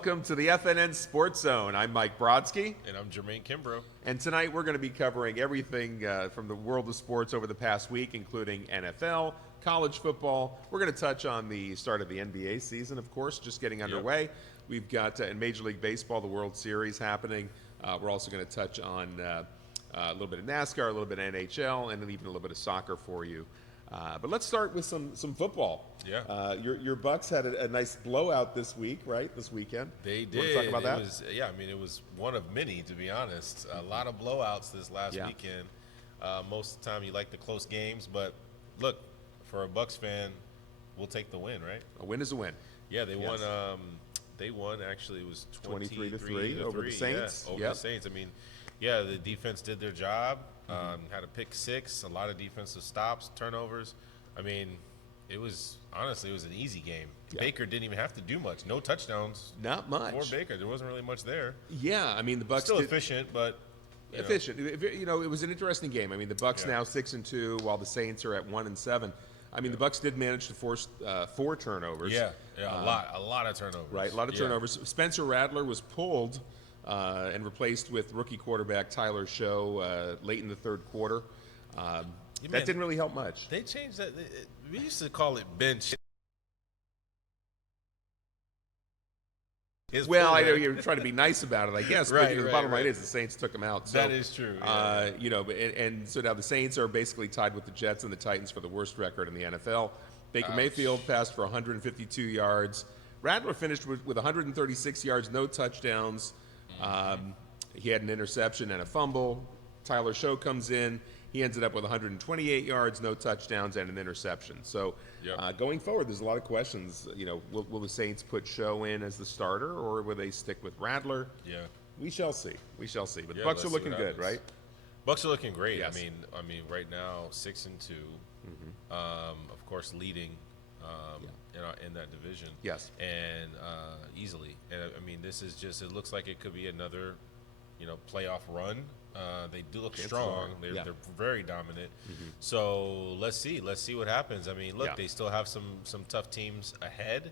welcome to the FNN Sports Zone. I'm Mike Brodsky. And I'm Jermaine Kimbrough. And tonight we're going to be covering everything from the world of sports over the past week, including NFL, college football. We're going to touch on the start of the NBA season, of course, just getting underway. Yep. We've got in Major League Baseball, the World Series happening. We're also going to touch on a little bit of NASCAR, a little bit of NHL, and even a little bit of soccer for you. But let's start with some football. Yeah. Your Bucks had a nice blowout this week, right? This weekend. They did. Want to talk about that? It was one of many, to be honest. A lot of blowouts this last weekend. Most of the time you like the close games, but look, for a Bucks fan, we'll take the win, right? A win is a win. Yeah, they won. They won. Actually, it was 23-3 over the Saints. Yeah, over the Saints. I mean, yeah, the defense did their job. Had a pick six, a lot of defensive stops, turnovers. I mean, it was an easy game. Yeah. Baker didn't even have to do much. No touchdowns. Not much. For Baker, there wasn't really much there. Yeah, I mean the Bucks still efficient, but efficient. It was an interesting game. I mean the Bucks now 6-2, while the Saints are at 1-7. I mean the Bucks did manage to force 4 turnovers. Yeah, a lot of turnovers. Right, a lot of turnovers. Spencer Rattler was pulled and replaced with rookie quarterback Tyler Show late in the third quarter. That didn't really help much. They changed that. We used to call it bench. Well, I know you're trying to be nice about it, I guess. Right, but the bottom line is the Saints took them out. So, that is true. And so now the Saints are basically tied with the Jets and the Titans for the worst record in the NFL. Baker Mayfield passed for 152 yards. Rattler finished with 136 yards, no touchdowns. He had an interception and a fumble. Tyler Show comes in. He ended up with 128 yards, no touchdowns, and an interception. So going forward, there's a lot of questions. Will the Saints put Show in as the starter, or will they stick with Rattler? Yeah, we shall see. But the Bucks are looking good, right? Bucks are looking great. Yes. I mean, right now 6-2. Of course, leading in that division. Yes, and easily. And I mean, this is just. It looks like it could be another, playoff run. They do look strong. They're very dominant. So let's see what happens. I mean, look, they still have some tough teams ahead.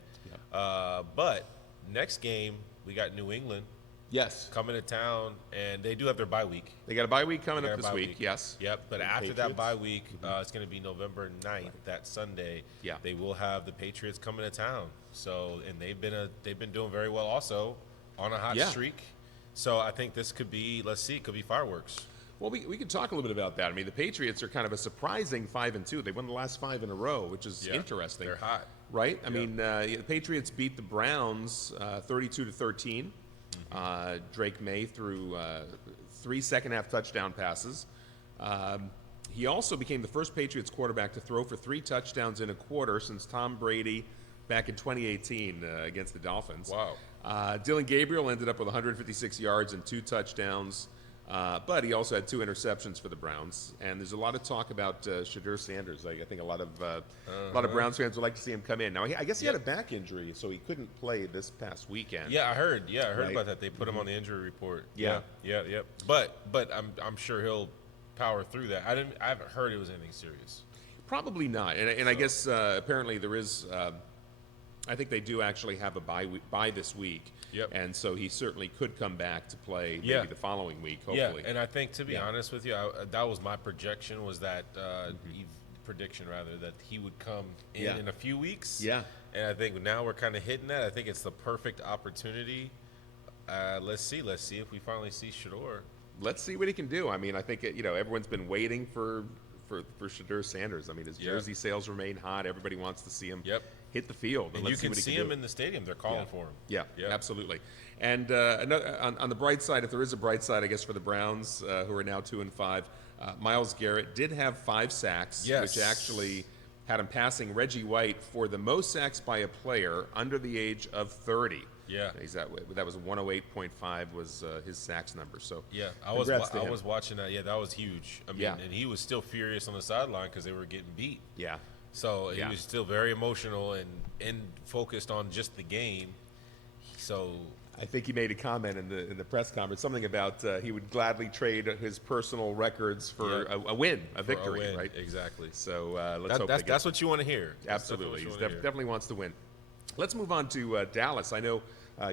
But next game we got New England. Yes, coming to town, and they do have their bye week. They got a bye week coming up this week. Yes. Yep. But after that bye week, it's going to be November 9th, that Sunday. Yeah. They will have the Patriots coming to town. So, and they've been doing very well also on a hot streak. So I think this could be, it could be fireworks. Well, we could talk a little bit about that. I mean, the Patriots are kind of a surprising 5-2. They won the last 5 in a row, which is interesting. They're hot, right? I mean, the Patriots beat the Browns 32-13. Drake May threw 3 second-half touchdown passes. He also became the first Patriots quarterback to throw for 3 touchdowns in a quarter since Tom Brady back in 2018 against the Dolphins. Wow. Dylan Gabriel ended up with 156 yards and 2 touchdowns, but he also had 2 interceptions for the Browns. And there's a lot of talk about Shadur Sanders. I think a lot of Browns fans would like to see him come in. Now, I guess he had a back injury, so he couldn't play this past weekend. Yeah, I heard about that. They put him on the injury report. Yeah. But I'm sure he'll power through that. I haven't heard it was anything serious. Probably not. And I guess apparently there is. I think they do actually have a bye this week. Yep. And so he certainly could come back to play maybe the following week, hopefully. Yeah, and I think, to be honest with you, that was my projection, was that that he would come in a few weeks. Yeah. And I think now we're kind of hitting that. I think it's the perfect opportunity. Let's see if we finally see Shador. Let's see what he can do. I mean, I think everyone's been waiting for Shadur Sanders. I mean, his jersey sales remain hot. Everybody wants to see him hit the field. And you can see him in the stadium. They're calling for him. Yeah, absolutely. And on the bright side, if there is a bright side, I guess, for the Browns, who are now 2-5, Myles Garrett did have 5 sacks, which actually had him passing Reggie White for the most sacks by a player under the age of 30. Yeah, that was 108.5 was his sacks number. So I was watching that. Yeah, that was huge. I mean, and he was still furious on the sideline because they were getting beat. Yeah. So he was still very emotional and focused on just the game. So I think he made a comment in the press conference, something about he would gladly trade his personal records for a win, a victory, right? Exactly. So let's hope that's what you want to hear. Absolutely. He definitely wants to win. Let's move on to Dallas. I know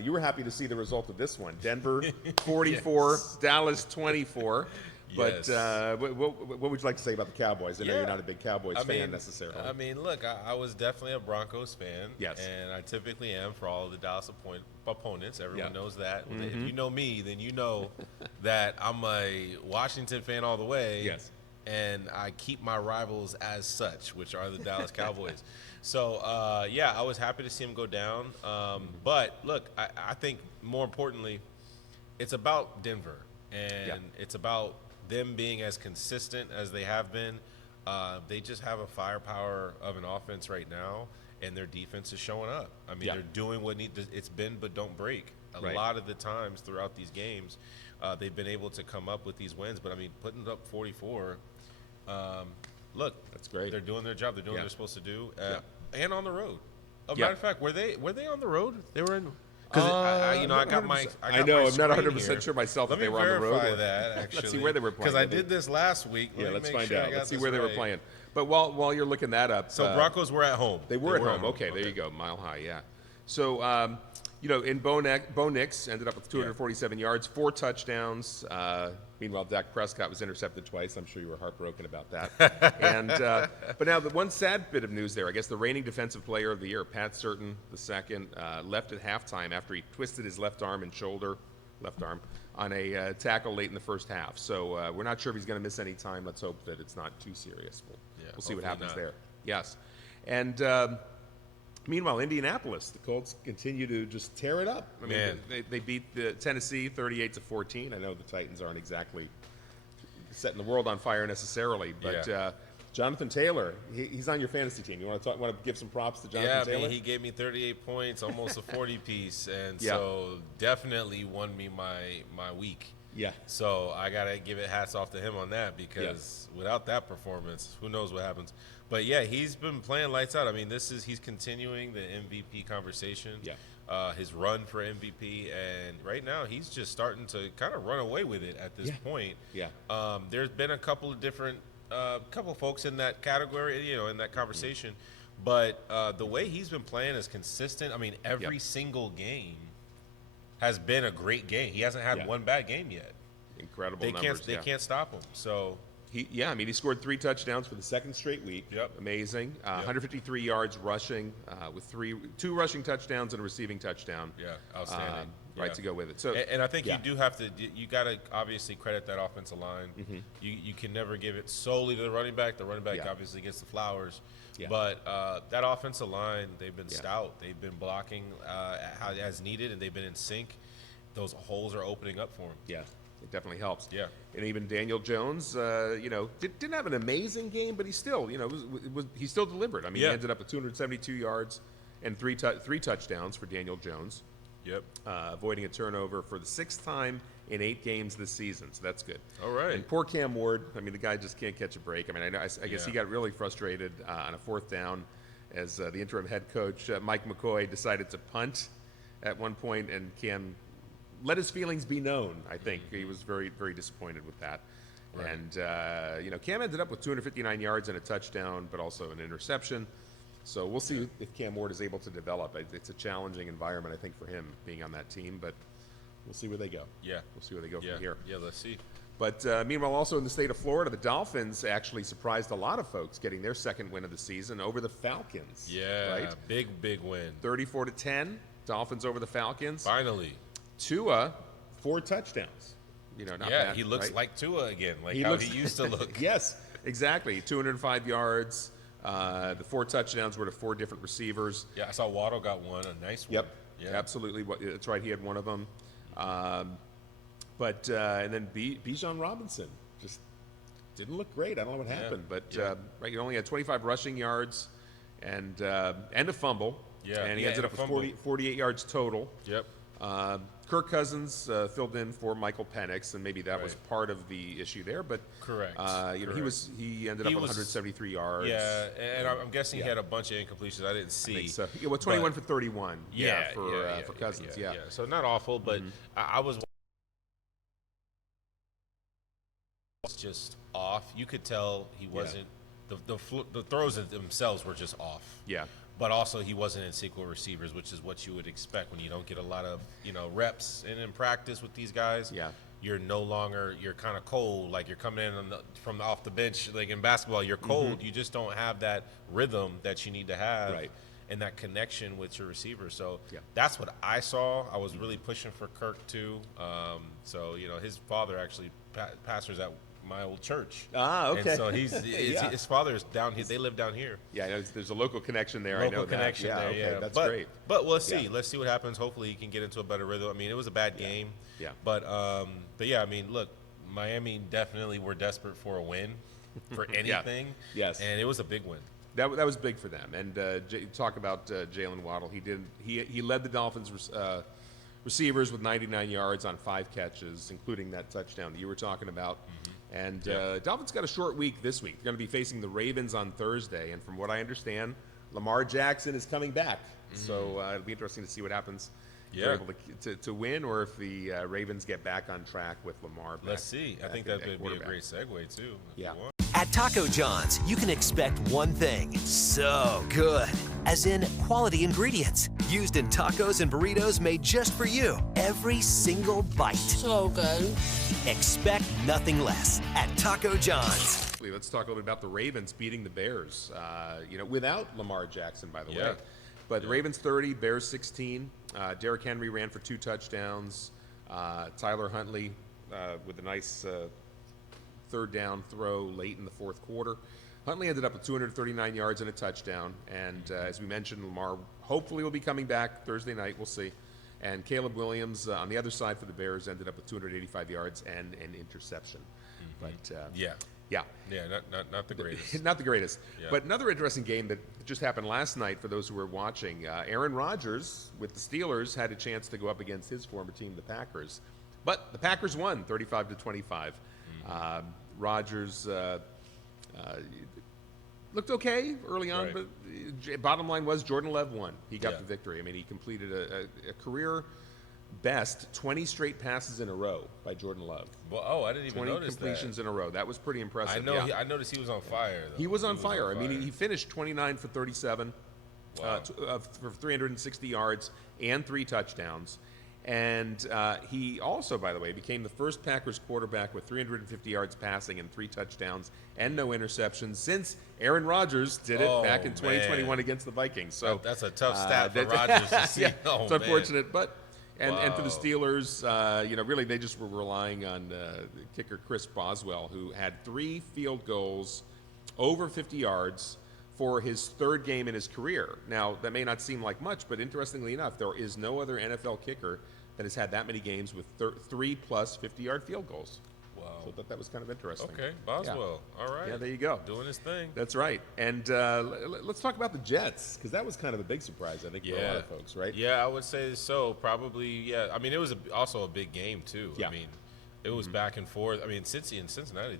You were happy to see the result of this one. Denver 44, Dallas 24. But Yes. what would you like to say about the Cowboys? I know Yeah. you're not a big Cowboys fan necessarily. I mean, look, I was definitely a Broncos fan. Yes. And I typically am for all of the Dallas opponents. Everyone Yeah. knows that. If you know me, then you know that I'm a Washington fan all the way. Yes. And I keep my rivals as such, which are the Dallas Cowboys. So, I was happy to see him go down. But, look, I think more importantly, it's about Denver. And it's about them being as consistent as they have been. They just have a firepower of an offense right now, and their defense is showing up. I mean, they're doing what it's been but don't break. A lot of the times throughout these games, they've been able to come up with these wins. But, I mean, putting up 44, look. That's great. They're doing their job. They're doing what they're supposed to do. And on the road. Matter of fact, were they on the road? They were in – because I got my I'm not 100% sure myself if they were on the road. Let me verify that, actually. Let's see where they were playing. Because I did this last week. Let's find out. Let's see where they were playing. But while you're looking that up. So Broncos were at home. They were at home. Okay, there you go. Mile High, yeah. So, in Bo Nix ended up with 247 yards, 4 touchdowns. Meanwhile, Dak Prescott was intercepted twice. I'm sure you were heartbroken about that. And but now the one sad bit of news there, I guess the reigning defensive player of the year, Pat Surtain II, left at halftime after he twisted his left arm on a tackle late in the first half. So we're not sure if he's going to miss any time. Let's hope that it's not too serious. We'll see what happens there. Yes. And meanwhile, Indianapolis, the Colts continue to just tear it up. I mean, they beat the Tennessee 38-14. I know the Titans aren't exactly setting the world on fire necessarily, but Jonathan Taylor, he's on your fantasy team. You want to give some props to Jonathan Taylor? Yeah, he gave me 38 points, almost a 40-piece, and so definitely won me my week. Yeah. So I got to give it hats off to him on that because without that performance, who knows what happens. But, he's been playing lights out. I mean, he's continuing the MVP conversation, his run for MVP, and right now he's just starting to kind of run away with it at this point. Yeah. There's been a couple of different couple folks in that category, in that conversation. But the way he's been playing is consistent. I mean, every single game has been a great game. He hasn't had one bad game yet. Incredible numbers. They can't stop him. So he scored 3 touchdowns for the second straight week. Yep. Amazing. 153 yards rushing with 2 rushing touchdowns and a receiving touchdown. Yeah, outstanding. To go with it. So, and I think you do have to. You got to obviously credit that offensive line. You can never give it solely to the running back. The running back obviously gets the flowers. Yeah. But that offensive line, they've been stout. They've been blocking as needed, and they've been in sync. Those holes are opening up for them. Yeah, it definitely helps. Yeah. And even Daniel Jones, didn't have an amazing game, but he still, he still delivered. I mean, he ended up with 272 yards and three touchdowns for Daniel Jones. Yep. Avoiding a turnover for the 6th time in 8 games this season, so that's good. All right. And poor Cam Ward, I mean, the guy just can't catch a break. I mean, I guess he got really frustrated on a 4th down as the interim head coach, Mike McCoy, decided to punt at one point, and Cam let his feelings be known, I think. He was very, very disappointed with that. Right. And, Cam ended up with 259 yards and a touchdown, but also an interception. So we'll see if Cam Ward is able to develop. It's a challenging environment, I think, for him being on that team, but we'll see where they go. Yeah. We'll see where they go from here. Yeah, let's see. But meanwhile, also in the state of Florida, the Dolphins actually surprised a lot of folks getting their second win of the season over the Falcons. Yeah, right? Big win. 34-10, Dolphins over the Falcons. Finally. Tua, 4 touchdowns. Not bad, he looks right? like Tua again, like he used to look. Yes, exactly. 205 yards. The 4 touchdowns were to 4 different receivers. Yeah, I saw Waddle got one, a nice one. Yep, absolutely. That's right. He had one of them. And then Bijan Robinson just didn't look great. I don't know what happened, but he only had 25 rushing yards and a fumble. Yeah, and he ended up with 48 yards total. Yep. Kirk Cousins filled in for Michael Penix, and maybe that was part of the issue there. But correct. He ended up with 173 yards. Yeah, and I'm guessing he had a bunch of incompletions. I didn't see. I think so. 21 for 31. For Cousins. Yeah. So not awful, but I was just off. You could tell he wasn't. The throws themselves were just off. Yeah. but also he wasn't in sequel receivers, which is what you would expect when you don't get a lot of reps in practice with these guys. Yeah. You're kind of cold, like you're coming in from off the bench, like in basketball, you're cold. You just don't have that rhythm that you need to have, Right. and that connection with your receiver. So Yeah. that's what I saw. I was really pushing for Kirk too. So his father actually pastors at my old church. Okay. And so his father is down here. They live down here. Yeah, there's a local connection there. Local I know connection that. there. Okay, Yeah, that's great. But we'll see. Yeah. Let's see what happens. Hopefully, he can get into a better rhythm. I mean, it was a bad game. Yeah. But yeah, I mean, look, Miami definitely were desperate for a win, for anything. Yes. And it was a big win. That was big for them. And talk about Jalen Waddle. He led the Dolphins receivers with 99 yards on 5 catches, including that touchdown that you were talking about. And Dolphins got a short week this week. They're going to be facing the Ravens on Thursday. And from what I understand, Lamar Jackson is coming back. So it'll be interesting to see what happens. If they're able to win, or if the Ravens get back on track with Lamar back. Let's see. I think that would be a great segue, too. Yeah. At Taco John's, you can expect one thing: so good. As in quality ingredients used in tacos and burritos made just for you. Every single bite. So good. Expect nothing less at Taco John's. Let's talk a little bit about the Ravens beating the Bears. Without Lamar Jackson, by the way. But the Ravens 30, Bears 16. Derrick Henry ran for 2 touchdowns. Tyler Huntley with a nice third down throw late in the fourth quarter. Huntley ended up with 239 yards and a touchdown. And as we mentioned, Lamar hopefully will be coming back Thursday night. We'll see. And Caleb Williams on the other side for the Bears ended up with 285 yards and an interception. But Yeah, not the greatest. not the greatest. Yeah. But another interesting game that just happened last night for those who were watching. Aaron Rodgers with the Steelers had a chance to go up against his former team, the Packers. But the Packers won 35-25. Rodgers looked okay early on, but bottom line was Jordan Love won. He got the victory. I mean, he completed a career best 20 straight passes in a row by Jordan Love. Well, I didn't even 20 notice completions that. in a row. That was pretty impressive. I know. I noticed he was on fire. Though. He was on fire. I mean, he finished 29 for 37 for 360 yards and 3 touchdowns. And he also, by the way, became the first Packers quarterback with 350 yards passing and 3 touchdowns and no interceptions since Aaron Rodgers did it back in 2021 against the Vikings. So that's a tough stat for Rodgers to see. It's unfortunate, but and for the Steelers, really they just were relying on kicker Chris Boswell, who had 3 field goals over 50 yards for his 3rd game in his career. Now, that may not seem like much, but interestingly enough, there is no other NFL kicker that has had that many games with 3+ 50-yard field goals. Wow. So I thought that was kind of interesting. Okay, Boswell. Yeah. All right. Yeah, there you go. Doing his thing. That's right. And let's talk about the Jets, because that was kind of a big surprise, I think, for a lot of folks, right? Yeah, I would say so. Probably, yeah. I mean, it was also a big game, too. Yeah. I mean, it was back and forth. I mean, Cincy and Cincinnati,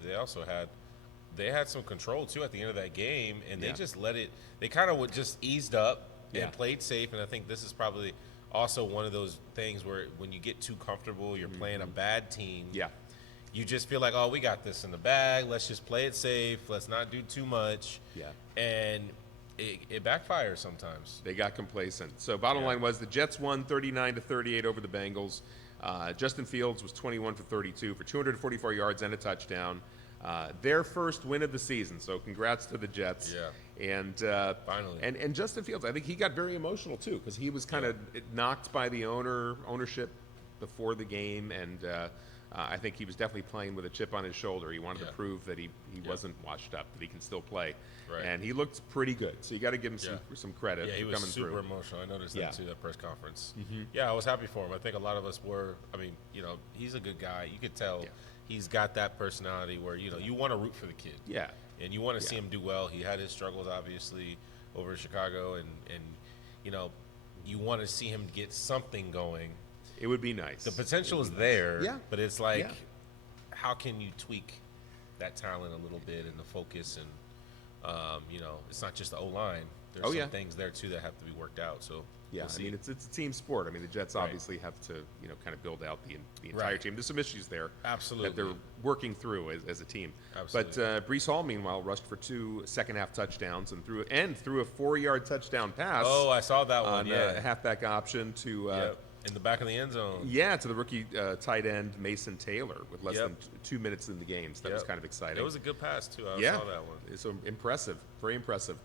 they had some control, too, at the end of that game, and they just let it – they kind of just eased up and played safe, and I think this is probably also one of those things where when you get too comfortable, you're playing a bad team. Yeah. You just feel like, oh, we got this in the bag. Let's just play it safe. Let's not do too much. Yeah. And it backfires sometimes. They got complacent. So bottom line was the Jets won 39-38 over the Bengals. Justin Fields was 21 for 32 for 244 yards and a touchdown. Their first win of the season. So congrats to the Jets. Yeah. And finally. And Justin Fields, I think he got very emotional too, because he was kind of knocked by the ownership before the game, and I think he was definitely playing with a chip on his shoulder. He wanted to prove that he wasn't washed up, that he can still play. Right. And he looked pretty good. So you got to give him some credit. Yeah, he for was coming super through. emotional. I noticed that too, that press conference. Yeah, I was happy for him. I think a lot of us were. I mean, he's a good guy. You could tell he's got that personality where, you want to root for the kid. Yeah. And you want to see him do well. He had his struggles, obviously, over in Chicago. And you want to see him get something going. It would be nice. The potential is there. Yeah. But it's like, how can you tweak that talent a little bit and the focus? And, it's not just the O-line. there's some things there too that have to be worked out. So yeah, we'll see. I mean it's a team sport. I mean the Jets obviously have to kind of build out the entire team. There's some issues there Absolutely. that they're working through as a team. Absolutely. But Breece Hall meanwhile rushed for 2 second-half touchdowns and threw a 4-yard touchdown pass. Oh, I saw that one. On Yeah, a halfback option to. In the back of the end zone. Yeah, to the rookie tight end Mason Taylor with less than 2 minutes in the game. So that was kind of exciting. It was a good pass too. I saw that one. So impressive, very impressive.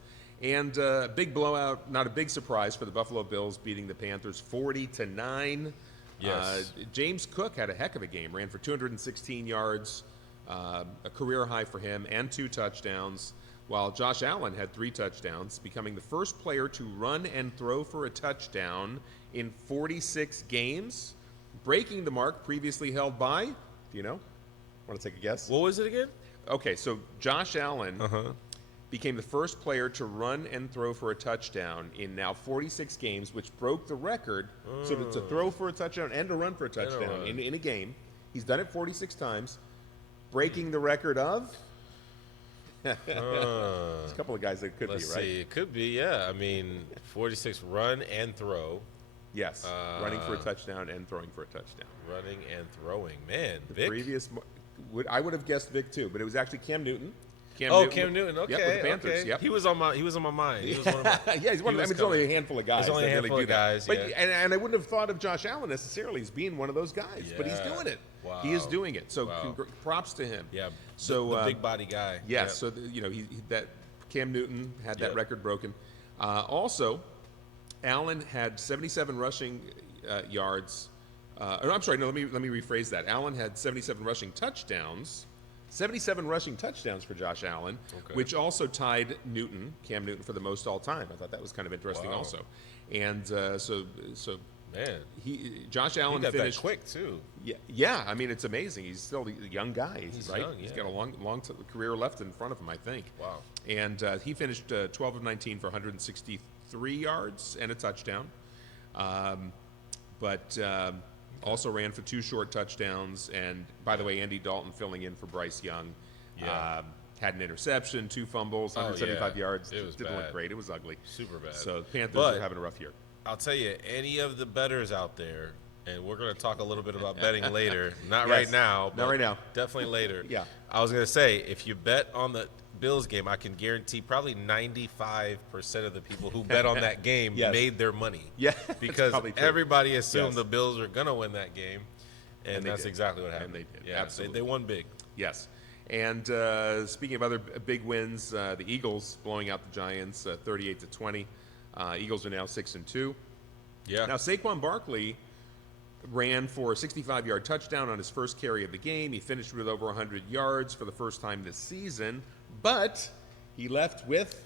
And big blowout, not a big surprise for the Buffalo Bills beating the Panthers 40-9. Yes. James Cook had a heck of a game, ran for 216 yards, a career high for him, and 2 touchdowns, while Josh Allen had 3 touchdowns, becoming the first player to run and throw for a touchdown in 46 games, breaking the mark previously held by, do you know? Want to take a guess? What was it again? Okay, so Josh Allen became the first player to run and throw for a touchdown in now 46 games, which broke the record. So to throw for a touchdown and to run for a touchdown in a game. He's done it 46 times, breaking the record of... There's a couple of guys that could be, right? Let's see. It could be, yeah. I mean, 46 run and throw. Yes, running for a touchdown and throwing for a touchdown. Running and throwing. Man, The Vic. previous... I would have guessed Vic, too, but it was actually Cam Newton. Cam Newton. Okay, yep, with the Panthers. okay. Yep. He was on my mind. He was one of my, yeah, he's one. I mean, there's only a handful of guys. There's only a handful of guys. But yeah. and I wouldn't have thought of Josh Allen necessarily as being one of those guys, but he's doing it. Wow. He is doing it. So props to him. Yeah. So the big body guy. Yes. Yep. So he that Cam Newton had that record broken. Also, Allen had 77 rushing yards. I'm sorry. No, let me rephrase that. Allen had 77 rushing touchdowns. 77 rushing touchdowns for Josh Allen, which also tied Cam Newton, for the most all time. I thought that was kind of interesting also. And so man, Josh Allen he got finished that quick too. Yeah. I mean, it's amazing. He's still a young guy, He's right? young, He's got a long career left in front of him, I think. Wow. And he finished 12 of 19 for 163 yards and a touchdown. But also ran for 2 short touchdowns. And, by the way, Andy Dalton filling in for Bryce Young. Had an interception, 2 fumbles, 175 yards. It was Didn't look great. It was ugly. Super bad. So the Panthers are having a rough year. I'll tell you, any of the bettors out there, and we're going to talk a little bit about betting later. Not right now. Not right now. Definitely later. Yeah. I was going to say, if you bet on the Bills game, I can guarantee probably 95% of the people who bet on that game made their money. Yeah. Because everybody assumed the Bills were going to win that game, and that's exactly what happened. And they did. Yeah, Absolutely. they won big. Yes. And speaking of other big wins, the Eagles blowing out the Giants 38-20. Eagles are now 6-2. Yeah. Now Saquon Barkley ran for a 65-yard touchdown on his first carry of the game. He finished with over 100 yards for the first time this season, but he left with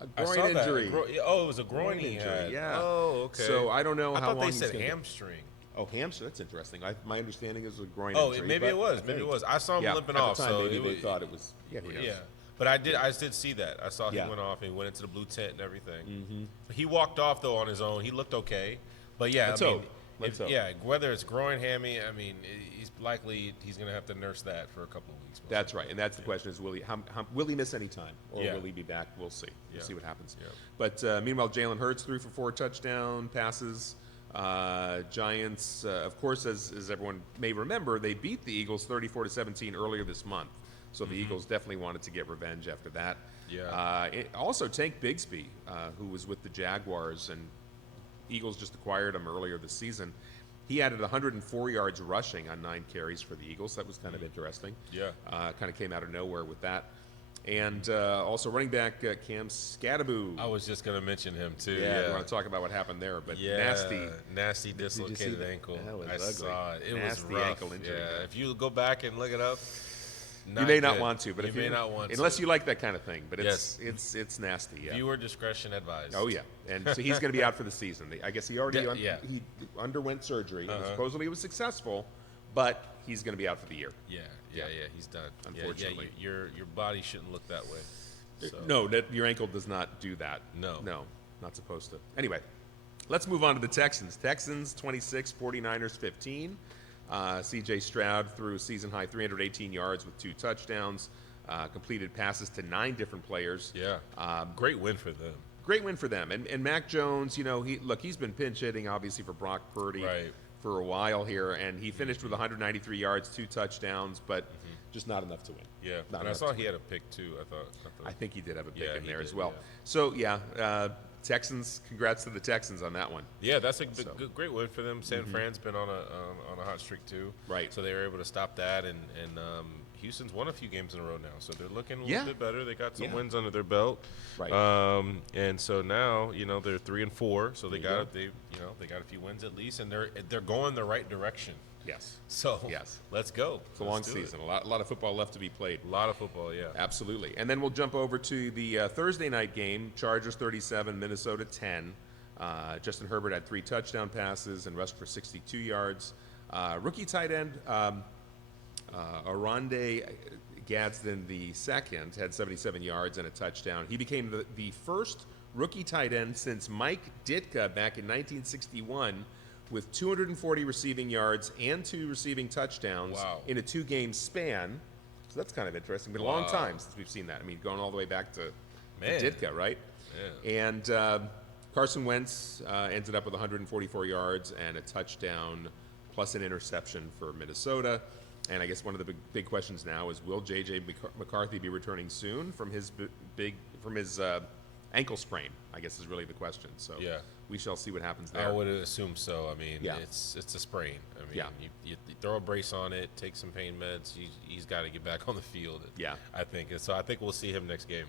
a groin injury. It was a groin injury. Yeah. Oh, okay. So I don't know how long they he's said gonna hamstring. Oh, hamstring. That's interesting. My understanding is a groin Oh, injury. maybe it was. Maybe it was. I saw him limping off. At the time, so maybe they thought it was. Yeah. Who knows? Yeah. But I did see that. I saw he went off and went into the blue tent and everything. Mm-hmm. He walked off though on his own. He looked okay. But yeah, Let's hope. Whether it's groin, hammy, I mean, he's going to have to nurse that for a couple of weeks. That's right, and that's the question: is will he miss any time, or will he be back? We'll see. We'll see what happens. Yeah. But meanwhile, Jalen Hurts threw for 4 touchdown passes. Giants, of course, as everyone may remember, they beat the Eagles 34-17 earlier this month. So the Eagles definitely wanted to get revenge after that. Yeah. Also, Tank Bigsby, who was with the Jaguars, and Eagles just acquired him earlier this season. He added 104 yards rushing on 9 carries for the Eagles. That was kind of interesting. Yeah. Kind of came out of nowhere with that. And also running back Cam Scatteraboo. I was just going to mention him too. Yeah, we want to talk about what happened there, but nasty dislocated ankle. That was I ugly. Saw it. It nasty was rough. ankle injury. Yeah, if you go back and look it up, you may not want to, but you may not want to, unless you like that kind of thing. But it's nasty. Yeah. Viewer discretion advised. Oh yeah, and so he's going to be out for the season. I guess he already he underwent surgery. And supposedly it was successful, but he's going to be out for the year. Yeah, he's done. Unfortunately, your body shouldn't look that way. So. No, your ankle does not do that. No, not supposed to. Anyway, let's move on to the Texans. Texans 26, 49ers 15. C.J. Stroud threw season-high 318 yards with 2 touchdowns, completed passes to 9 different players. Yeah, great win for them. great win for them. And Mac Jones, he's been pinch hitting obviously for Brock Purdy for a while here, and he finished with 193 yards, 2 touchdowns, but just not enough to win. Yeah, and I saw he had a pick too. I think he did have a pick in there as did, well. So Texans, congrats to the Texans on that one. Yeah, that's a great win for them. San Fran's been on a hot streak too. Right. So they were able to stop that, and Houston's won a few games in a row now, so they're looking a little bit better. They got some wins under their belt. Right. And so now they're 3-4, so they got a few wins at least, and they're going the right direction. Yes. So let's go. It's a long season. A lot of football left to be played. A lot of football, yeah. Absolutely. And then we'll jump over to the Thursday night game, Chargers 37, Minnesota 10. Justin Herbert had 3 touchdown passes and rushed for 62 yards. Rookie tight end Aronde Gadsden the second had 77 yards and a touchdown. He became the first rookie tight end since Mike Ditka back in 1961 with 240 receiving yards and 2 receiving touchdowns in a 2-game span. So that's kind of interesting. Been a long time since we've seen that. I mean, going all the way back to Ditka, right? Yeah. And Carson Wentz ended up with 144 yards and a touchdown plus an interception for Minnesota. And I guess one of the big questions now is, will J.J. McCarthy be returning soon from his ankle sprain? I guess is really the question. So we shall see what happens there. I would assume so. I mean, it's a sprain. I mean, you throw a brace on it, take some pain meds. He's got to get back on the field. I think so. I think we'll see him next game.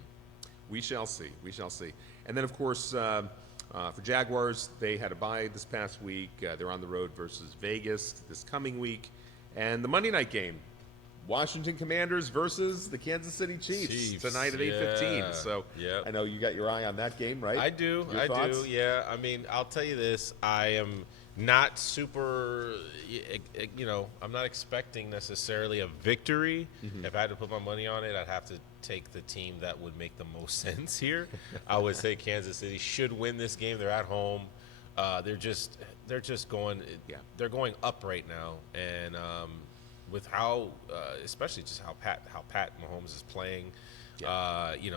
We shall see. We shall see. And then, of course, for Jaguars, they had a bye this past week. They're on the road versus Vegas this coming week. And the Monday night game, Washington Commanders versus the Kansas City Chiefs tonight at 8:15. So I know you got your eye on that game, right? I do. Your thoughts? Do. Yeah. I mean, I'll tell you this. I am not super, I'm not expecting necessarily a victory. If I had to put my money on it, I'd have to take the team that would make the most sense here. I would say Kansas City should win this game. They're at home. They're just going. They're going up right now, and with how, especially just how Pat Mahomes is playing, you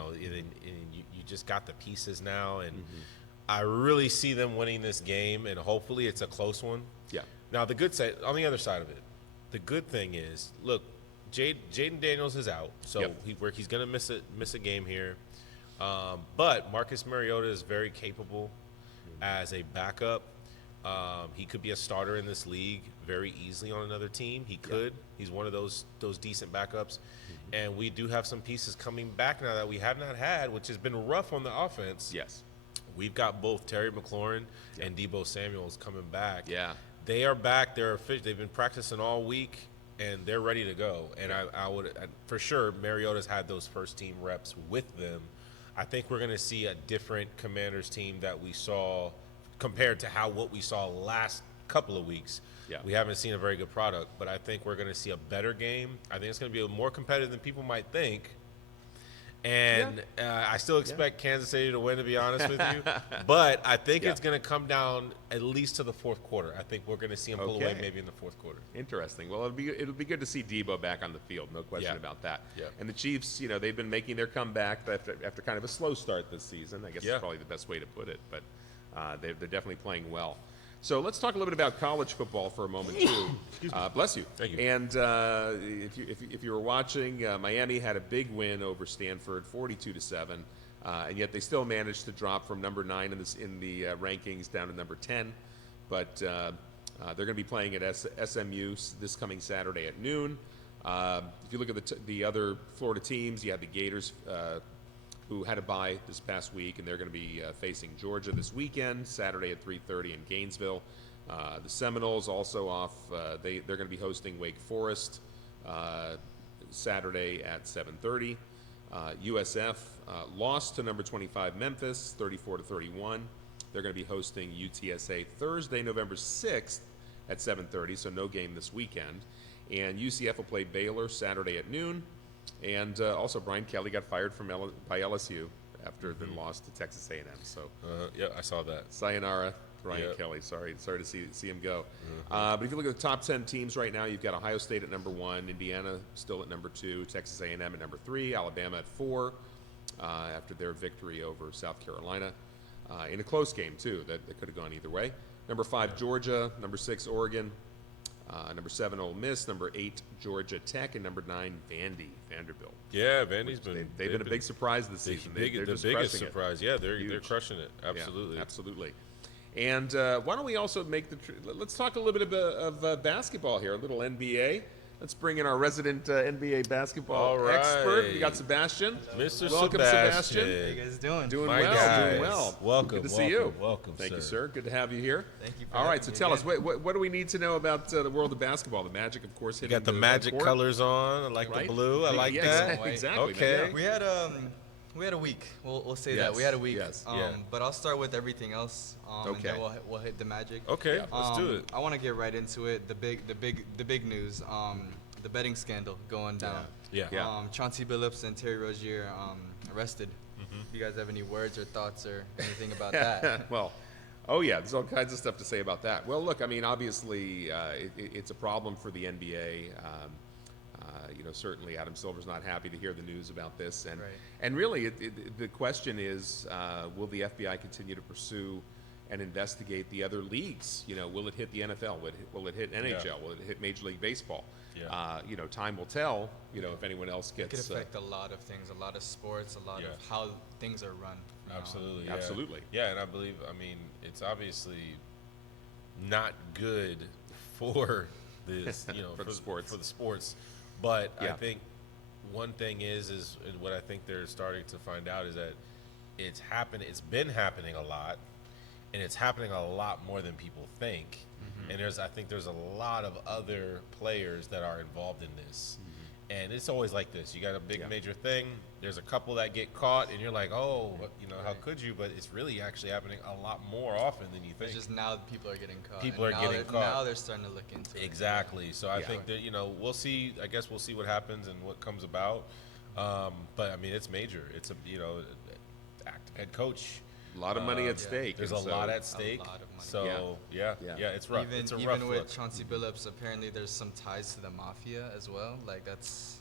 just got the pieces now, and I really see them winning this game, and hopefully it's a close one. Yeah. Now the good side, on the other side of it, the good thing is, look, Jaden Daniels is out, so he's going to miss a game here, but Marcus Mariota is very capable as a backup. He could be a starter in this league very easily on another team. He could. He's one of those decent backups. And we do have some pieces coming back now that we have not had, which has been rough on the offense. Yes. We've got both Terry McLaurin and Deebo Samuels coming back. Yeah. They are back. They've been practicing all week, and they're ready to go. And I would for sure, Mariota's had those first team reps with them. I think we're going to see a different Commanders team that we saw compared to what we saw last couple of weeks. Yeah. We haven't seen a very good product, but I think we're going to see a better game. I think it's going to be more competitive than people might think. And I still expect Kansas City to win, to be honest with you. But I think it's going to come down at least to the fourth quarter. I think we're going to see them pull away maybe in the fourth quarter. Interesting. Well, it'll be good to see Deebo back on the field, no question about that. Yeah. And the Chiefs, they've been making their comeback after kind of a slow start this season. I guess that's probably the best way to put it. But they're definitely playing well. So let's talk a little bit about college football for a moment, too. Bless you. Thank you. And if you were watching, Miami had a big win over Stanford, 42-7, and yet they still managed to drop from number 9 in the rankings down to number 10. But they're going to be playing at SMU this coming Saturday at noon. If you look at the other Florida teams, you have the Gators, who had a bye this past week, and they're going to be facing Georgia this weekend, Saturday at 3:30 in Gainesville. The Seminoles also off. They're going to be hosting Wake Forest Saturday at 7:30. USF lost to number 25 Memphis, 34-31. They're going to be hosting UTSA Thursday, November 6th at 7:30, so no game this weekend. And UCF will play Baylor Saturday at noon. And also, Brian Kelly got fired by LSU after the loss to Texas A&M. So, I saw that. Sayonara, Brian Kelly. Sorry to see him go. But if you look at the top 10 teams right now, you've got Ohio State at number 1, Indiana still at number 2, Texas A&M at number 3, Alabama at 4 after their victory over South Carolina. in a close game, too. That could have gone either way. Number 5, Georgia. Number 6, Oregon. Number 7, Ole Miss. Number 8, Georgia Tech. And number 9, Vanderbilt. Yeah, Vandy's been. They've been a big surprise this season. They're the just biggest crushing it. surprise. Yeah, they're crushing it. Absolutely. Yeah, absolutely. And why don't we also make let's talk a little bit of basketball here, a little NBA. Let's bring in our resident NBA basketball expert. We got Sebastian. Mr. Welcome, Sebastian. How you guys doing? Doing My well, guys. doing well. Welcome. Good to see you. Welcome. Thank you, sir. Good to have you here. Thank you for All right, having so me tell us, again. what do we need to know about the world of basketball? The Magic, of course, You hitting got the the magic court. colors on. I like Right? the blue. I like Yeah, that. exactly. Okay. Yeah. We had a week. We'll say Yes, that we had a week. yes. Yeah. But I'll start with everything else. And Okay. then we'll hit the Magic. Okay. Let's do it. I want to get right into it. The big news. The betting scandal going down. Yeah. Yeah. Chauncey Billups and Terry Rozier arrested. Do you guys have any words or thoughts or anything about that? Well, oh yeah, there's all kinds of stuff to say about that. Well, look, I mean, obviously, it's a problem for the NBA. Certainly Adam Silver's not happy to hear the news about this, and Right. and really, the question is, will the FBI continue to pursue and investigate the other leagues? Will it hit the NFL? Will it hit NHL? Yeah. Will it hit Major League Baseball? Yeah. Time will tell. If anyone else It could gets affect a lot of things, a lot of sports, a lot Yeah. of how things are run. Absolutely. Yeah. Absolutely. Yeah, and I mean, it's obviously not good for this, For the sports. For the sports. But I Yeah. think one thing is and what I think they're starting to find out is that it's been happening a lot, and it's happening a lot more than people think. And I think there's a lot of other players that are involved in this. And it's always like this. You got a big major thing. There's a couple that get caught, and you're like, oh, how could you? But it's really actually happening a lot more often than you think. It's just now people are getting caught. People and are now getting they're- caught. Now they're starting to look into it. Exactly. So I Yeah. think that we'll see. I guess we'll see what happens and what comes about. But I mean, it's major. It's active head coach. a lot of money at stake. There's and a so- lot at stake. lot of money. So Yeah. it's rough. Even it's a even rough with look. Chauncey Billups, apparently there's some ties to the mafia as well. Like that's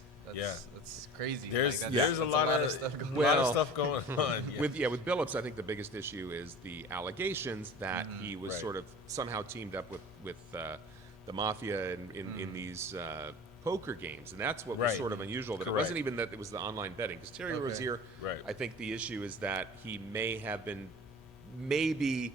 crazy. There's like, there's a lot of stuff going Well, on. lot of stuff going on. Yeah. With Billups, I think the biggest issue is the allegations that he was Right. sort of somehow teamed up with the mafia in these poker games, and that's what was Right. sort of unusual. That it Correct. wasn't even that it was the online betting, because Terry Okay. Rozier. Right. I think the issue is that he may have been maybe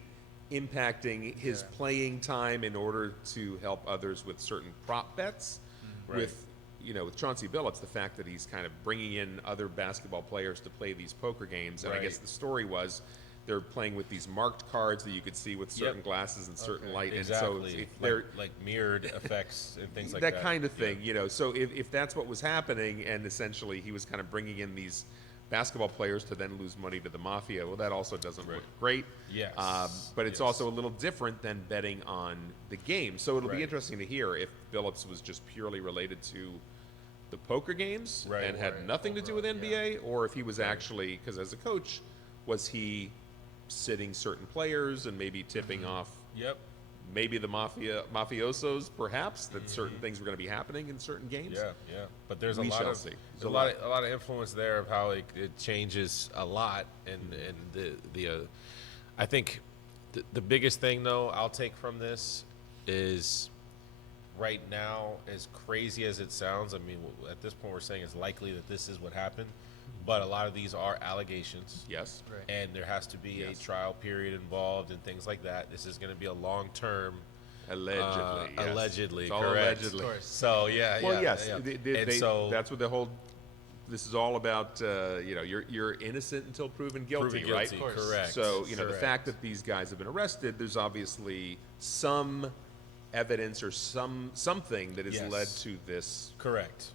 impacting his playing time in order to help others with certain prop bets. Right. With Chauncey Billups, the fact that he's kind of bringing in other basketball players to play these poker games, and I guess Right. the story was they're playing with these marked cards that you could see with certain Yep. glasses and certain light, Exactly. and so they're like mirrored effects and things like that that. kind of thing, So if that's what was happening, and essentially he was kind of bringing in these basketball players to then lose money to the mafia, well, that also doesn't look great. Yes. But it's Yes. also a little different than betting on the game. So it'll Right. be interesting to hear if Billups was just purely related to the poker games Right. and had Right. nothing to do with Overall, NBA, or if he was actually, because as a coach, was he sitting certain players and maybe tipping off Yep. maybe the mafiosos, perhaps, that certain things were going to be happening in certain games? Yeah. But there's a We lot shall of see. there's a lot of influence there of how it changes a lot, and the I think the biggest thing though I'll take from this is right now, as crazy as it sounds, I mean, at this point we're saying it's likely that this is what happened, but a lot of these are allegations. Yes. Right. And there has to be Yes. a trial period involved and things like that. This is going to be a long-term. Allegedly. Yes. Allegedly, It's all correct. allegedly. Of course. So yeah. Well, yeah, yes. yeah. And so that's what the whole. This is all about. You're innocent until proven guilty, proven right? guilty, Of course. correct. So the Correct. fact that these guys have been arrested, there's obviously some evidence or something that has Yes. led to this. Correct.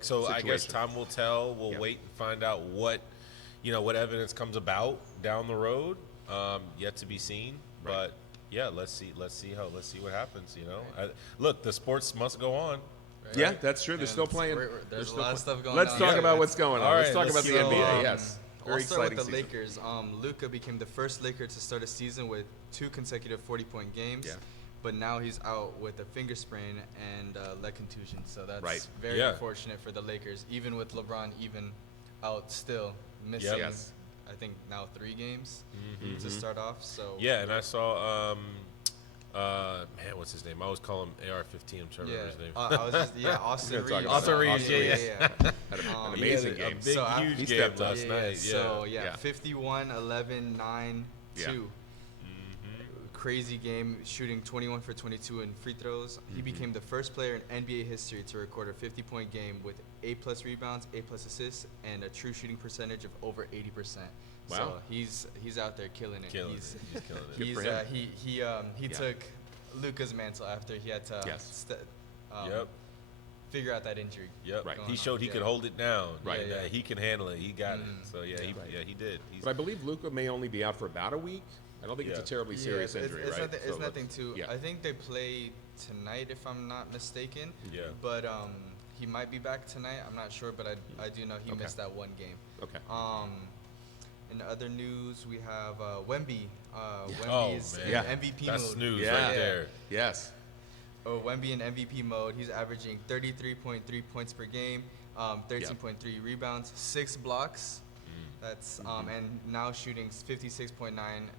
So I guess Situation. time will tell. We'll Yeah. wait and find out what evidence comes about down the road. Yet to be seen. Right. But yeah, let's see what happens. Look, the sports must go on. Right? Yeah, that's true. They're And still playing. There's they're a still lot of playing. stuff going Let's on. talk Yeah, about that's- what's going on. All Let's right, talk let's about the go. NBA. Yes. Very I'll start exciting with the season. Lakers. Luka became the first Laker to start a season with 2 consecutive 40-point games. Yeah. But now he's out with a finger sprain and leg contusion. So that's Right. very Yeah. unfortunate for the Lakers. Even with LeBron out still, missing Yes. I think now 3 games to start off. So Yeah, and I saw man, what's his name? I always call him AR-15. I'm trying to remember his name. I was just Austin We're gonna Reeves. talk about Austin Reeves, Austin yeah. Had an He amazing had a game. big, So huge he game stepped up. last night. So Yeah. 51, 11, 9, 2. Crazy game, shooting 21 for 22 in free throws. He became the first player in NBA history to record a 50-point game with 8+ rebounds, 8+ assists, and a true shooting percentage of over 80%. Wow. So he's out there killing it. He's killing it. Good for him. He took Luka's mantle after he had to figure out that injury. Yep. Right. He showed he could hold it down. Right. And, he can handle it. He got it. So he did. But I believe Luka may only be out for about a week. I don't think it's a terribly serious injury, it's right? Nothing, So it's nothing too. yeah. I think they play tonight, if I'm not mistaken. Yeah. But he might be back tonight. I'm not sure, but I do know he missed that one game. Okay. In other news, we have Wemby. Wemby Oh, is man. in MVP That's mode. snooze Yeah. right there. Yes. Wemby in MVP mode. He's averaging 33.3 points per game, 13.3 rebounds, 6 blocks. That's and now shooting 56.9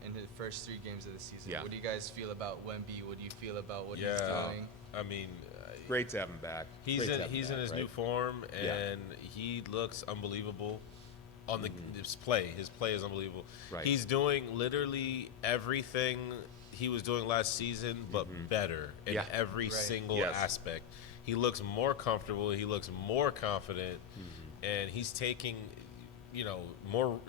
in his first 3 games of the season. Yeah. What do you guys feel about Wemby? What do you feel about what he's Yeah. doing? I mean, Great to have him back. he's Great to in have him back, his right? new form, Yeah. and he looks unbelievable. On his play is unbelievable. Right. He's doing literally everything he was doing last season, but better in Yeah. every Right. single Yes. aspect. He looks more comfortable. He looks more confident, and he's taking, more,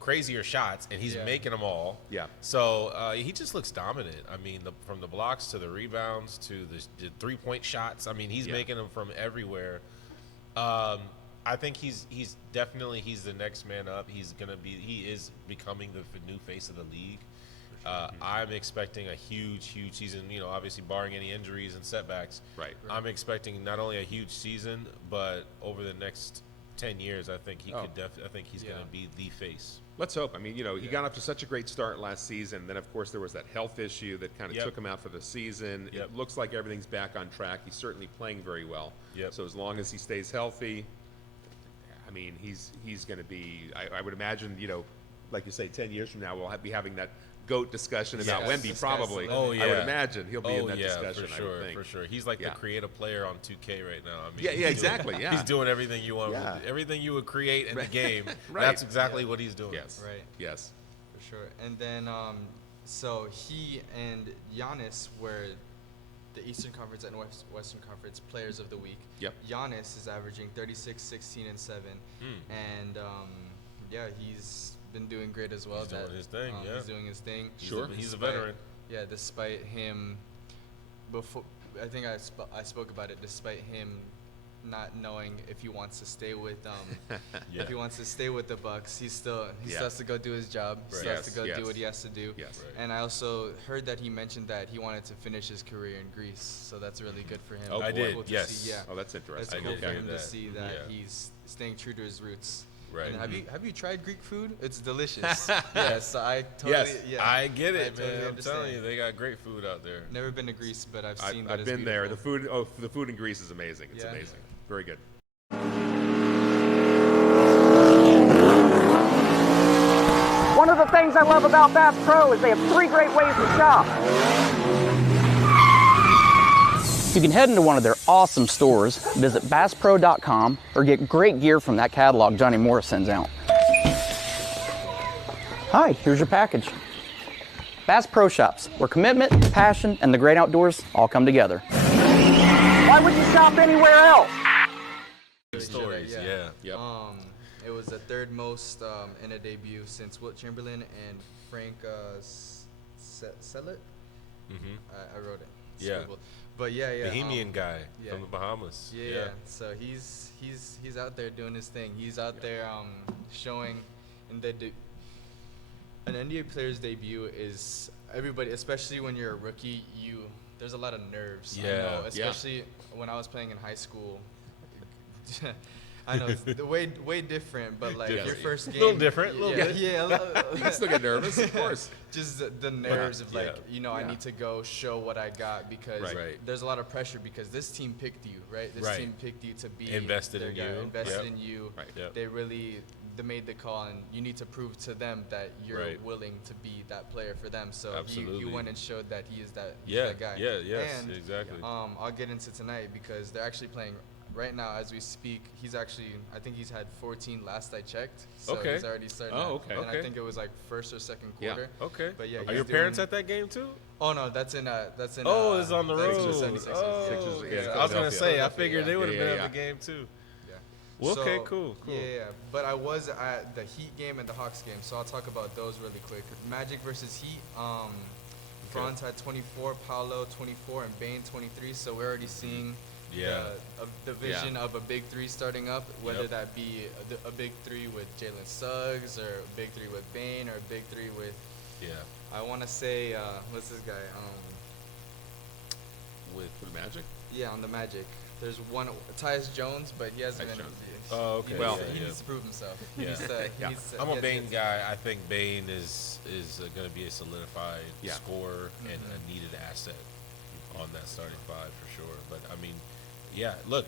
crazier shots, and he's making them all. Yeah. So he just looks dominant. I mean, from the blocks to the rebounds to the 3-point shots. I mean, he's making them from everywhere. I think he's definitely the next man up. He is becoming the new face of the league. I'm expecting a huge season. Obviously barring any injuries and setbacks. Right. I'm expecting not only a huge season, but over the next 10 years, I think he could. I think he's going to be the face. Let's hope. I mean, he got off to such a great start last season. Then, of course, there was that health issue that kind of took him out for the season. Yep. It looks like everything's back on track. He's certainly playing very well. Yep. So as long as he stays healthy, I mean, he's going to be. I would imagine, like you say, 10 years from now, we'll be having that GOAT discussion about Yes, Wemby. the sky's Probably. the limit. Oh, yeah. I would imagine he'll be in that yeah, discussion. for I sure, would think. for sure. He's like Yeah. the creative player on 2K right now. I mean, Yeah, he's doing- exactly. Yeah. He's doing everything you want. Yeah. Everything you would create in the game. Right. That's exactly what he's doing. Yes. Right. Yes. For sure. And then, so he and Giannis were the Eastern Conference and Western Conference Players of the Week. Yep. Giannis is averaging 36, 16, and 7. And, he's been doing great as well. He's doing his thing, yeah. He's doing his thing. Sure. He's a Despite- veteran. Yeah, despite him, before I think I spoke about it. Despite him not knowing if he wants to stay with Yeah. if he wants to stay with the Bucks, he still has to go do his job. He Right. still has to go Yes, do what he has to do. Yes. Right. And I also heard that he mentioned that he wanted to finish his career in Greece, so that's really good for him. Oh, I boy. did, Cool to yes. see, yeah. Oh, that's That's interesting. cool did for hear him to that. see that Yeah. he's staying true to his roots. Right. And have you tried Greek food? It's delicious. Yes, I totally. Yes. Yeah, I get it, totally man. I'm understand. telling you, they got great food out there. Never been to Greece, but I've seen that I've it's been there. The beautiful. food. The food in Greece is amazing. It's Yeah. amazing. Very good. One of the things I love about Bass Pro is they have 3 great ways to shop. You can head into one of their awesome stores, visit BassPro.com, or get great gear from that catalog Johnny Morris sends out. Hi, here's your package. Bass Pro Shops, where commitment, passion, and the great outdoors all come together. Why would you shop anywhere else? Good stories, yeah. Yep. It was the 3rd most in a debut since Wilt Chamberlain and Frank Sellet. I wrote it. Yeah. Scribbled. But yeah. Bohemian guy yeah. from the Bahamas. Yeah. So he's out there doing his thing. He's out there showing in the an NBA player's debut is everybody, especially when you're a rookie. There's a lot of nerves. I Yeah. know, especially when I was playing in high school. I know it's way different, but like your Different. first game, Little different, little yeah, bit. yeah. You can still get nervous, of course. Just the nerves of like, yeah. I need to go show what I got because Right. there's a lot of pressure because this team picked you, right? This Right. team picked you to be Invested their in guy, you. invested Yep. in you. Right. Yep. They made the call, and you need to prove to them that you're Right. willing to be that player for them. So Absolutely. you went and showed that he's that guy. Yes, and, exactly. I'll get into tonight because they're actually playing right now as we speak. I think he's had 14 last I checked. So Okay. he's already starting. Oh, out. okay. And I Okay. think it was like first or second Yeah. quarter. Okay. But yeah, Are he's your parents doing- at that game too? Oh no, that's in. Oh, it's on the that's road. in 76ers. Oh, Sixers, yeah, I was gonna say, I Philadelphia. figured they would have Yeah, been yeah, at the game too. Yeah. Well, okay, So, cool. Yeah, but I was at the Heat game and the Hawks game, so I'll talk about those really quick. Magic versus Heat. Franz had 24, Paolo 24, and Bane 23. So we're already seeing Yeah. the vision of a big three starting up, whether Yep. that be a big three with Jalen Suggs or a big three with Bane or a big three with, Yeah. I want to say, what's this guy? With For the Magic? Yeah, on the Magic. There's one, Tyus Jones, but he hasn't Tyus been. Jones. Oh, okay. He, Well- needs, to, he yeah. needs to prove himself. Yeah. He needs to, Yeah. I'm a he Bane has- guy. I think Bane is going to be a solidified Yeah. scorer and a needed asset on that starting five for sure. But I mean, yeah. Look,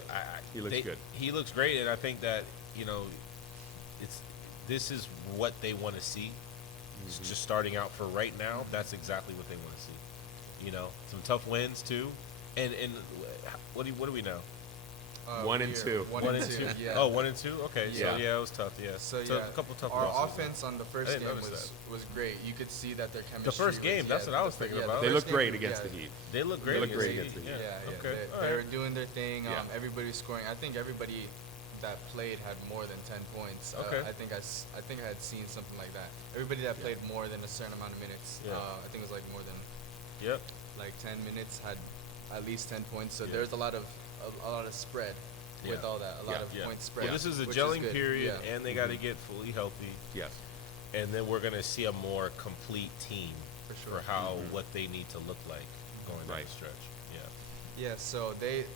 He looks good. He looks great, and I think that this is what they want to see. It's just starting out for right now. That's exactly what they want to see. Some tough wins too, and what do we know? 1 and 2. 1 and 2. Yeah. Oh, 1 and 2. Okay, Yeah. so yeah, it was tough. Yeah, So a yeah, couple tough our losses. offense on the first I didn't game notice was great. You could see that their chemistry. The first game, that's what I was thinking about. They first look game great was- against yeah, the Heat. They look great. They look great against against the Heat. Heat. Yeah, Okay. They, All they right. were doing their thing. Yeah. Everybody was scoring. I think everybody that played had more than 10 points. Okay. I think I had seen something like that. Everybody that played more than a certain amount of minutes. Yeah. I think it was like more than Yep. like 10 minutes had at least 10 points. So Yeah. there's a lot of spread with Yeah. all that. A lot of Yeah. points spread. Well, this is a which gelling good. period, Yeah. and they got to get fully healthy, Yes. and then we're gonna see a more complete team For sure. how what they need to look like going down Right. the stretch. Yeah. Yeah, so they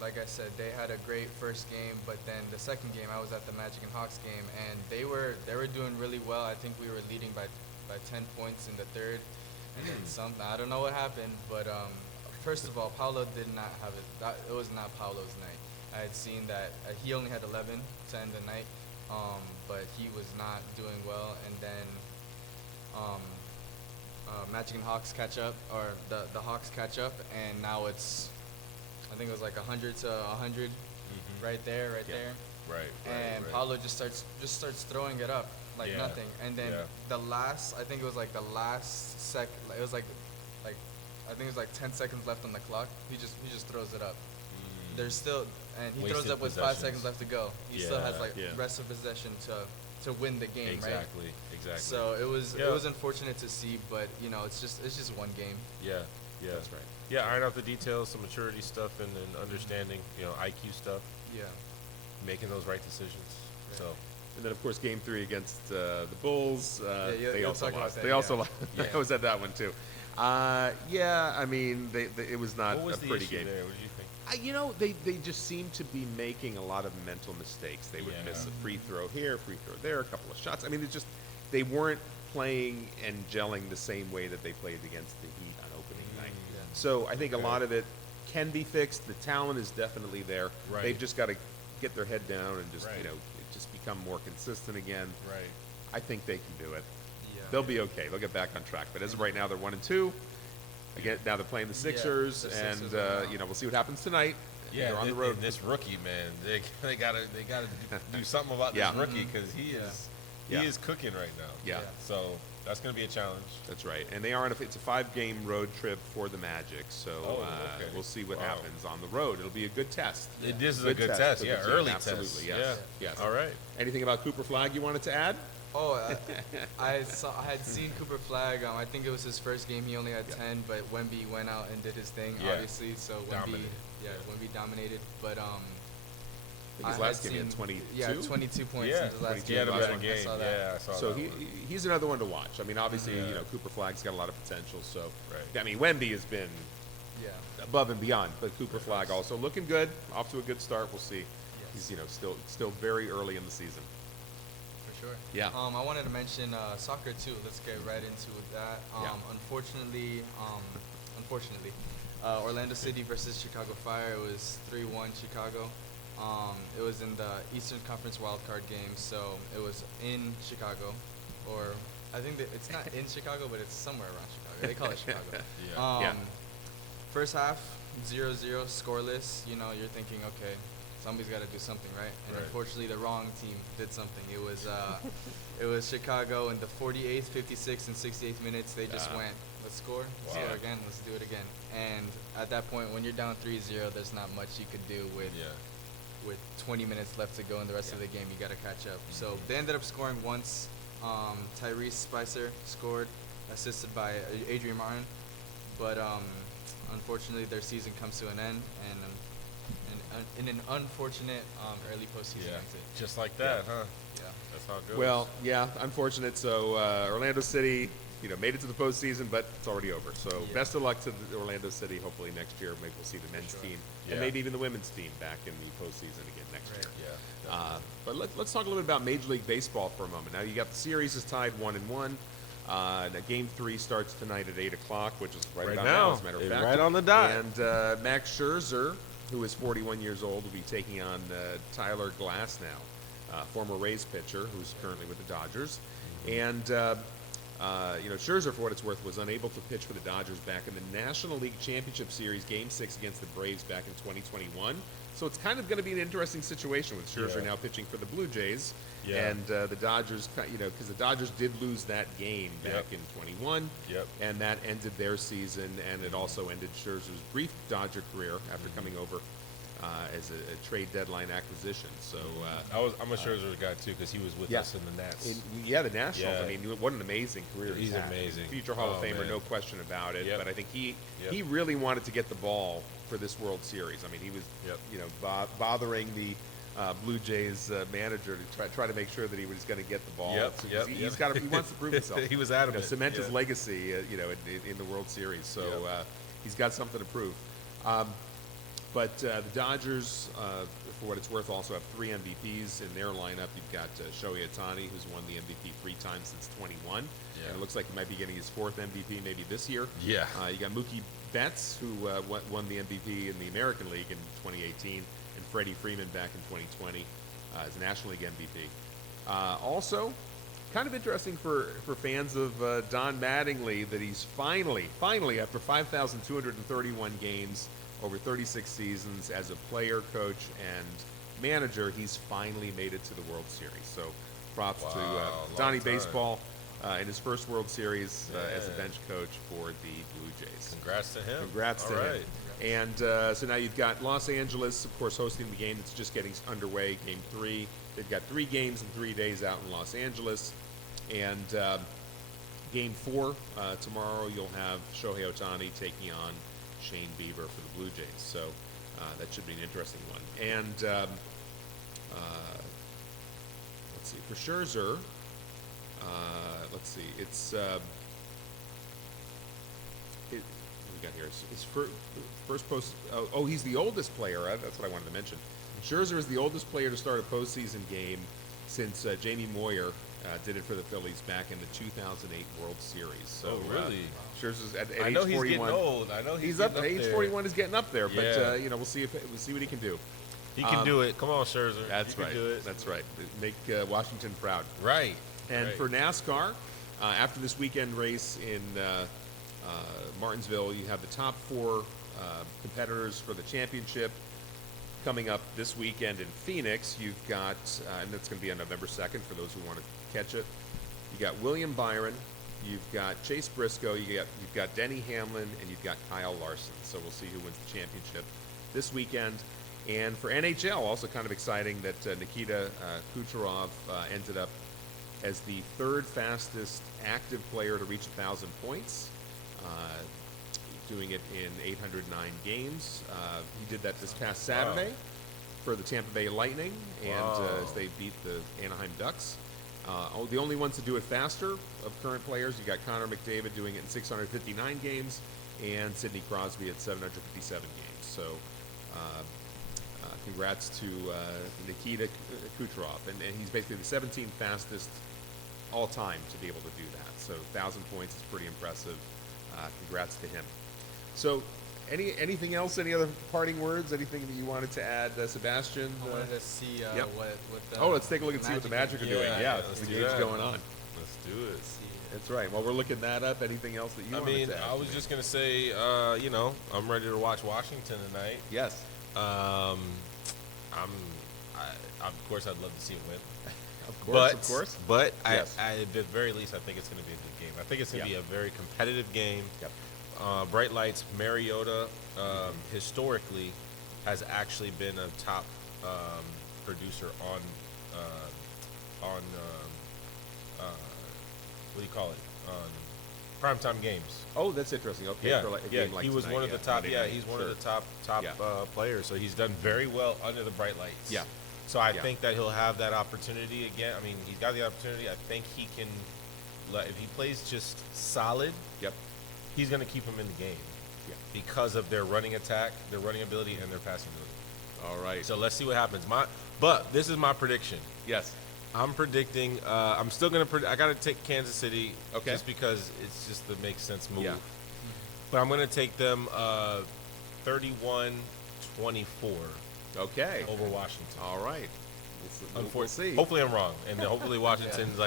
like I said, they had a great first game, but then the second game I was at the Magic and Hawks game, and they were doing really well. I think we were leading by 10 points in the third, and then something, I don't know what happened, but first of all, Paolo did not have it. It was not Paolo's night. I had seen that he only had 11 to end the night, but he was not doing well, and then Magic and Hawks catch up, or the Hawks catch up, and now it's, I think it was like 100 to 100, right there. Right. And right. Paolo just starts throwing it up like Yeah. nothing, and then Yeah. I think it was like the last sec, it was like I think it was like 10 seconds left on the clock. He just throws it up. There's still, and he throws Wasted up with 5 possessions. seconds left to go. He still has Yeah, like yeah. rest of possession to win the game, right? Exactly. So it was Yeah. unfortunate to see, but it's just one game. Yeah. That's right. Yeah, iron out the details, some maturity stuff, and understanding, IQ stuff, Yeah. making those right decisions. Right. So. And then, of course, Game 3 against the Bulls. They you'll also talk about lost. that, They also yeah. lost. Yeah. I was at that one too. Yeah, I mean, it was not What was a the pretty issue game. there? What did you think? They just seem to be making a lot of mental mistakes. They would Yeah. miss a free throw here, free throw there, a couple of shots. I mean, they weren't playing and gelling the same way that they played against the Heat on opening night. Yeah. So I think a lot of it can be fixed. The talent is definitely there. Right. They've just got to get their head down and just Right. just become more consistent again. Right. I think they can do it. Yeah. They'll be okay. They'll get back on track. But as of right now, they're 1 and 2. Again, now they're playing the Sixers, the and Sixers are now. we'll see what happens tonight. Yeah, they're on the and road. this rookie, man, they gotta do something about Yeah. this rookie because he Yeah. is cooking right now. Yeah. So that's gonna be a challenge. That's right. And they are it's a 5-game road trip for the Magic. So Okay. we'll see what Wow. happens on the road. It'll be a good test. This is a good test. for the Yeah, team. early Absolutely, test. yes. Yeah. Yes. All right. Anything about Cooper Flag you wanted to add? Oh, I had seen Cooper Flag. I think it was his first game. He only had 10, but Wemby went out and did his thing, Yeah. obviously. So Dominated. Wemby dominated. But I think his last game he had 22. Yeah, 22 points Yeah, in his last he game. had a last better one. game. I saw that. Yeah, I saw So that. he's another one to watch. I mean, obviously, Yeah. Cooper Flag's got a lot of potential. So, Right. I mean, Wemby has been Yeah. above and beyond, but Cooper Flag also looking good, off to a good start. We'll see. he's still very early in the season. For sure. Yeah. I wanted to mention soccer too. Let's get right into that. Unfortunately, Orlando City versus Chicago Fire. It was 3-1 Chicago. It was in the Eastern Conference wildcard game, so it was in Chicago, or I think that it's not in Chicago, but it's somewhere around Chicago. They call it Chicago. First half, 0-0, scoreless. You're thinking, okay, somebody's got to do something, right? And unfortunately, the wrong team did something. It was Chicago in the 48th, 56th, and 68th minutes. They just went, let's score, let's score again, let's do it again. And at that point, when you're down 3-0, there's not much you could do with 20 minutes left to go in the rest of the game. You got to catch up. So they ended up scoring once. Tyrese Spicer scored, assisted by Adrian Martin. But unfortunately, their season comes to an end, and in an unfortunate early postseason exit. Just like that, huh? Yeah, that's how it goes. Well, yeah, unfortunate. So Orlando City, made it to the postseason, but it's already over. So best of luck to Orlando City. Hopefully next year, maybe we'll see the men's team and maybe even the women's team back in the postseason again next year. Yeah. But let's talk a little bit about Major League Baseball for a moment. Now, you got the series is tied 1-1. Game 3 starts tonight at 8 o'clock, which is right about now, as a matter of fact. Right on the dot. And Max Scherzer, who is 41 years old, will be taking on Tyler Glasnow, former Rays pitcher, who's currently with the Dodgers. And, Scherzer, for what it's worth, was unable to pitch for the Dodgers back in the National League Championship Series, Game 6 against the Braves back in 2021. So it's kind of going to be an interesting situation with Scherzer now pitching for the Blue Jays. Yeah. And the Dodgers, because the Dodgers did lose that game back in 21. Yep. And that ended their season, and it also ended Scherzer's brief Dodger career after coming over as a trade deadline acquisition. So I'm a Scherzer guy too, because he was with us in the Nats. The Nationals. I mean, what an amazing career he's had. amazing. Future Hall of Famer, man. no question about it. Yep. But I think he really wanted to get the ball for this World Series. I mean, he was bothering the Blue Jays manager to try to make sure that he was going to get the ball. He wants to prove himself. He was adamant. Cement his legacy, in the World Series. So he's got something to prove. But the Dodgers, for what it's worth, also have 3 MVPs in their lineup. You've got Shohei Ohtani, who's won the MVP 3 times since 21. Yeah. And it looks like he might be getting his 4th MVP maybe this year. Yeah. You got Mookie Betts, who won the MVP in the American League in 2018, and Freddie Freeman back in 2020 as National League MVP. Also, kind of interesting for fans of Don Mattingly that he's finally, after 5,231 games, over 36 seasons as a player, coach, and manager, he's finally made it to the World Series. So props to Donnie Baseball in his first World Series as a bench coach for the Blue Jays. Congrats to him. Congrats to him. And so now you've got Los Angeles, of course, hosting the game that's just getting underway, Game 3. They've got 3 games in 3 days out in Los Angeles. And Game 4, tomorrow, you'll have Shohei Ohtani taking on Shane Bieber for the Blue Jays. So that should be an interesting one. And let's see, for Scherzer, let's see, it's we got here. His first post. He's the oldest player. That's what I wanted to mention. Scherzer is the oldest player to start a postseason game since Jamie Moyer did it for the Phillies back in the 2008 World Series. So, really? Scherzer's at I age know he's 41. getting old. I know he's up. getting Age there. 41 is getting up there, but Yeah. we'll see what he can do. He can do it. Come on, Scherzer. That's You right. can do it. That's right. Make Washington proud. Right. And Right. for NASCAR, after this weekend race in Martinsville, you have the top 4 competitors for the championship coming up this weekend in Phoenix. You've got, and that's going to be on November 2nd for those who want to catch it. You got William Byron, you've got Chase Briscoe, you've got Denny Hamlin, and you've got Kyle Larson. So we'll see who wins the championship this weekend. And for NHL, also kind of exciting that Nikita Kucherov ended up as the 3rd fastest active player to reach 1,000 points, doing it in 809 games. He did that this past Saturday for the Tampa Bay Lightning, and as they beat the Anaheim Ducks. The only ones to do it faster of current players, you got Connor McDavid doing it in 659 games, and Sidney Crosby at 757 games. So Congrats to Nikita Kucherov, and he's basically the 17th fastest all time to be able to do that. So 1,000 points is pretty impressive. Congrats to him. So anything else? Any other parting words? Anything that you wanted to add, Sebastian? I wanted to see Yep. what the Let's take a look and see what the Magic are doing. Yeah, let's the do game's that. going on. Let's do it. That's right. While we're looking that up, anything else that you wanted to add? I was just gonna say, I'm ready to watch Washington tonight. Yes. Of course, I'd love to see it win. Of course. But Yes. at the very least, I think it's going to be a good game. I think it's going to be a very competitive game. Yep. Bright lights. Mariota historically has actually been a top producer on what do you call it? On primetime games. Oh, that's interesting. Okay. Yeah, For a game like he was tonight, one of the top. Monday Yeah, night. he's one Sure. of the top players. So he's done very well under the bright lights. Yeah. So I think that he'll have that opportunity again. I mean, he's got the opportunity. I think he can, if he plays just solid, Yep. he's going to keep him in the game. Yeah. Because of their running attack, their running ability, and their passing ability. All right. So let's see what happens. But this is my prediction. Yes. I'm predicting. I'm still going to. I got to take Kansas City, Okay. just because it's just the makes sense move. Yeah. But I'm going to take them 31-24 Okay. over Washington. All right. We'll see. Hopefully I'm wrong, and hopefully Washington's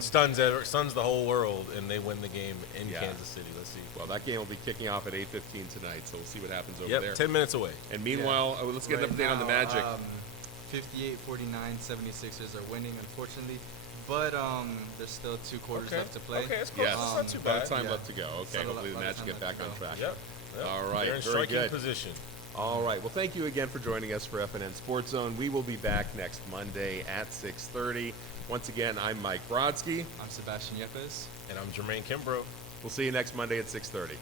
stuns the whole world, and they win the game in Yeah. Kansas City. Let's see. Well, that game will be kicking off at 8:15 tonight, so we'll see what happens over there. 10 minutes away. And meanwhile, let's get an update on the Magic. 58-49 76ers are winning, unfortunately. But there's still 2 quarters left to play. Okay, it's close. Yes. That's not too A lot bad. of time Yeah. left to go. Okay. Still a Hopefully the lot of Magic time get back left on to go. track. Yep. All right, They're in very striking good. position. All right. Well, thank you again for joining us for FNN Sports Zone. We will be back next Monday at 6:30. Once again, I'm Mike Brodsky. I'm Sebastian Yepes. And I'm Jermaine Kimbrough. We'll see you next Monday at 6:30.